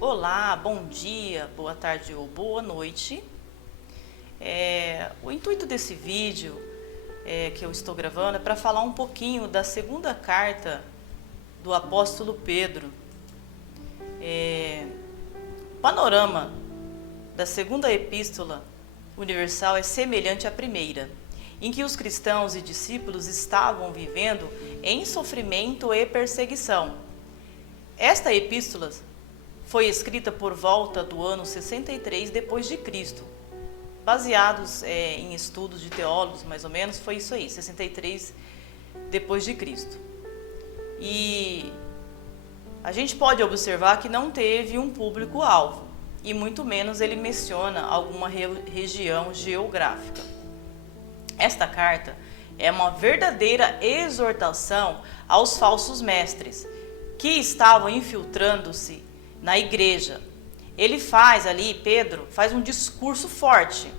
Olá, bom dia, boa tarde ou boa noite. O intuito desse vídeo que eu estou gravando é para falar um pouquinho da segunda carta do apóstolo Pedro. O panorama da segunda epístola universal é semelhante à primeira, em que os cristãos e discípulos estavam vivendo em sofrimento e perseguição. Esta epístola foi escrita por volta do ano 63 depois de Cristo. Baseados em estudos de teólogos, mais ou menos, foi isso aí, 63 depois de Cristo. E a gente pode observar que não teve um público-alvo, e muito menos ele menciona alguma região geográfica. Esta carta é uma verdadeira exortação aos falsos mestres, que estavam infiltrando-se na igreja. Ele Pedro faz um discurso forte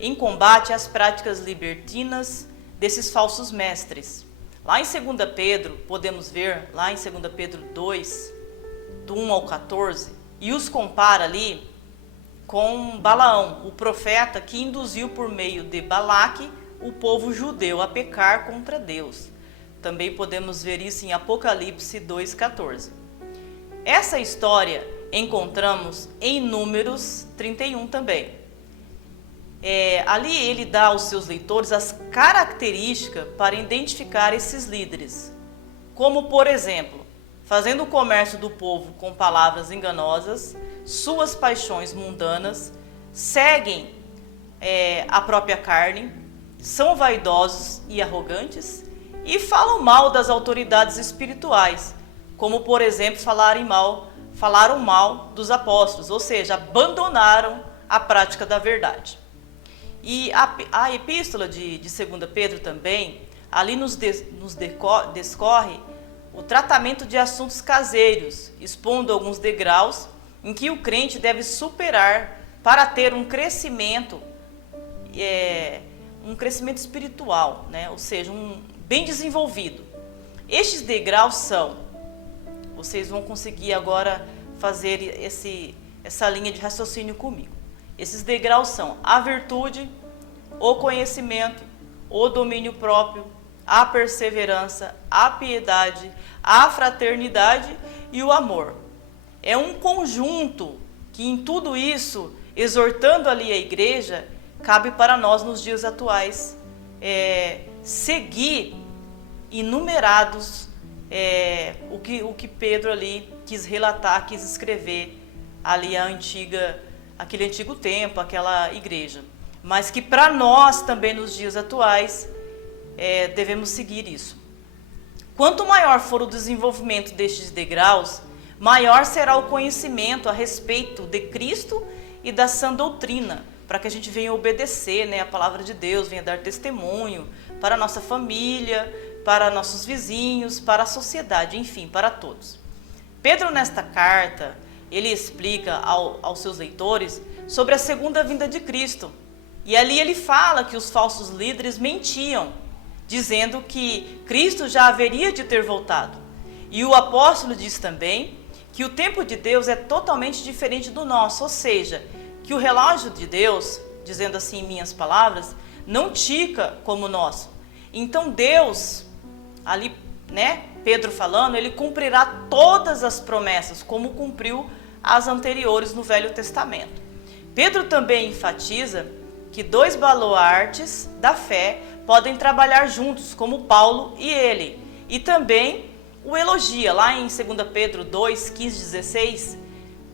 em combate às práticas libertinas desses falsos mestres. Lá em 2 Pedro, podemos ver, lá em 2 Pedro 2, do 1 ao 14, e os compara ali com Balaão, o profeta que induziu por meio de Balaque o povo judeu a pecar contra Deus. Também podemos ver isso em Apocalipse 2,14. Essa história encontramos em Números 31 também. Ali ele dá aos seus leitores as características para identificar esses líderes, como, por exemplo, fazendo o comércio do povo com palavras enganosas, suas paixões mundanas, seguem a própria carne, são vaidosos e arrogantes e falam mal das autoridades espirituais, como, por exemplo, falaram mal dos apóstolos, ou seja, abandonaram a prática da verdade. E a epístola de 2 Pedro também, ali nos descorre o tratamento de assuntos caseiros, expondo alguns degraus em que o crente deve superar para ter um crescimento espiritual, né? Ou seja, bem desenvolvido. Estes degraus vocês vão conseguir agora fazer essa linha de raciocínio comigo. Esses degraus são a virtude, o conhecimento, o domínio próprio, a perseverança, a piedade, a fraternidade e o amor. É um conjunto que em tudo isso, exortando ali a igreja, cabe para nós nos dias atuais seguir enumerados o que Pedro ali quis relatar, quis escrever ali aquele antigo tempo, aquela igreja. Mas que para nós também nos dias atuais devemos seguir isso. Quanto maior for o desenvolvimento destes degraus, maior será o conhecimento a respeito de Cristo e da sã doutrina, para que a gente venha obedecer, né, a palavra de Deus, venha dar testemunho para a nossa família, para nossos vizinhos, para a sociedade, enfim, para todos. Pedro, nesta carta, ele explica aos seus leitores sobre a segunda vinda de Cristo. E ali ele fala que os falsos líderes mentiam, dizendo que Cristo já haveria de ter voltado. E o apóstolo diz também que o tempo de Deus é totalmente diferente do nosso, ou seja, que o relógio de Deus, dizendo assim em minhas palavras, não tica como o nosso. Então Deus, ali, né, Pedro falando, ele cumprirá todas as promessas, como cumpriu as anteriores no Velho Testamento. Pedro também enfatiza que dois baluartes da fé podem trabalhar juntos, como Paulo e ele. E também o elogia, lá em 2 Pedro 2, 15, 16,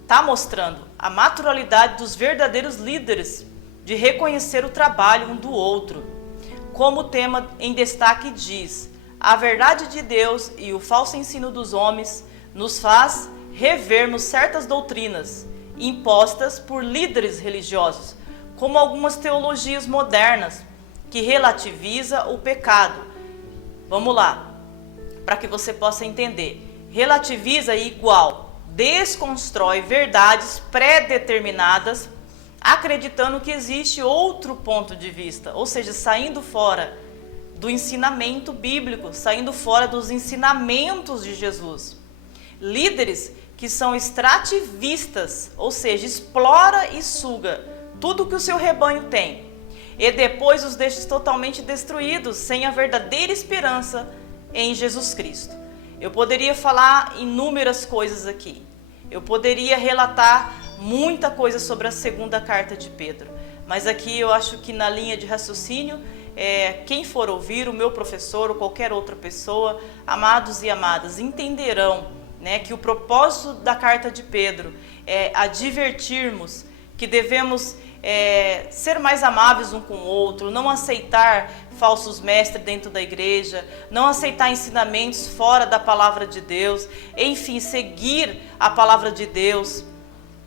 está mostrando a naturalidade dos verdadeiros líderes de reconhecer o trabalho um do outro. Como o tema em destaque diz, a verdade de Deus e o falso ensino dos homens nos faz revermos certas doutrinas impostas por líderes religiosos, como algumas teologias modernas que relativiza o pecado. Vamos lá, para que você possa entender. Relativiza igual desconstrói verdades pré-determinadas acreditando que existe outro ponto de vista, ou seja, saindo fora do ensinamento bíblico, saindo fora dos ensinamentos de Jesus. Líderes que são extrativistas, ou seja, explora e suga tudo que o seu rebanho tem e depois os deixa totalmente destruídos, sem a verdadeira esperança em Jesus Cristo. Eu poderia falar inúmeras coisas aqui. Eu poderia relatar muita coisa sobre a segunda carta de Pedro. Mas aqui eu acho que na linha de raciocínio, quem for ouvir, o meu professor ou qualquer outra pessoa, amados e amadas, entenderão, né, que o propósito da carta de Pedro é advertirmos que devemos ser mais amáveis um com o outro, não aceitar falsos mestres dentro da igreja, não aceitar ensinamentos fora da palavra de Deus, enfim, seguir a palavra de Deus,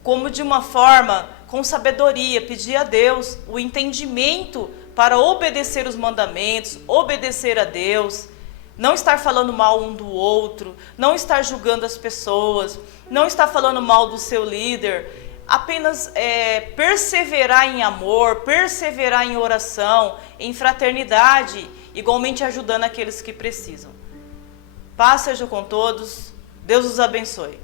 como de uma forma com sabedoria, pedir a Deus o entendimento para obedecer os mandamentos, obedecer a Deus, não estar falando mal um do outro, não estar julgando as pessoas, não estar falando mal do seu líder, apenas perseverar em amor, perseverar em oração, em fraternidade, igualmente ajudando aqueles que precisam. Paz seja com todos, Deus os abençoe.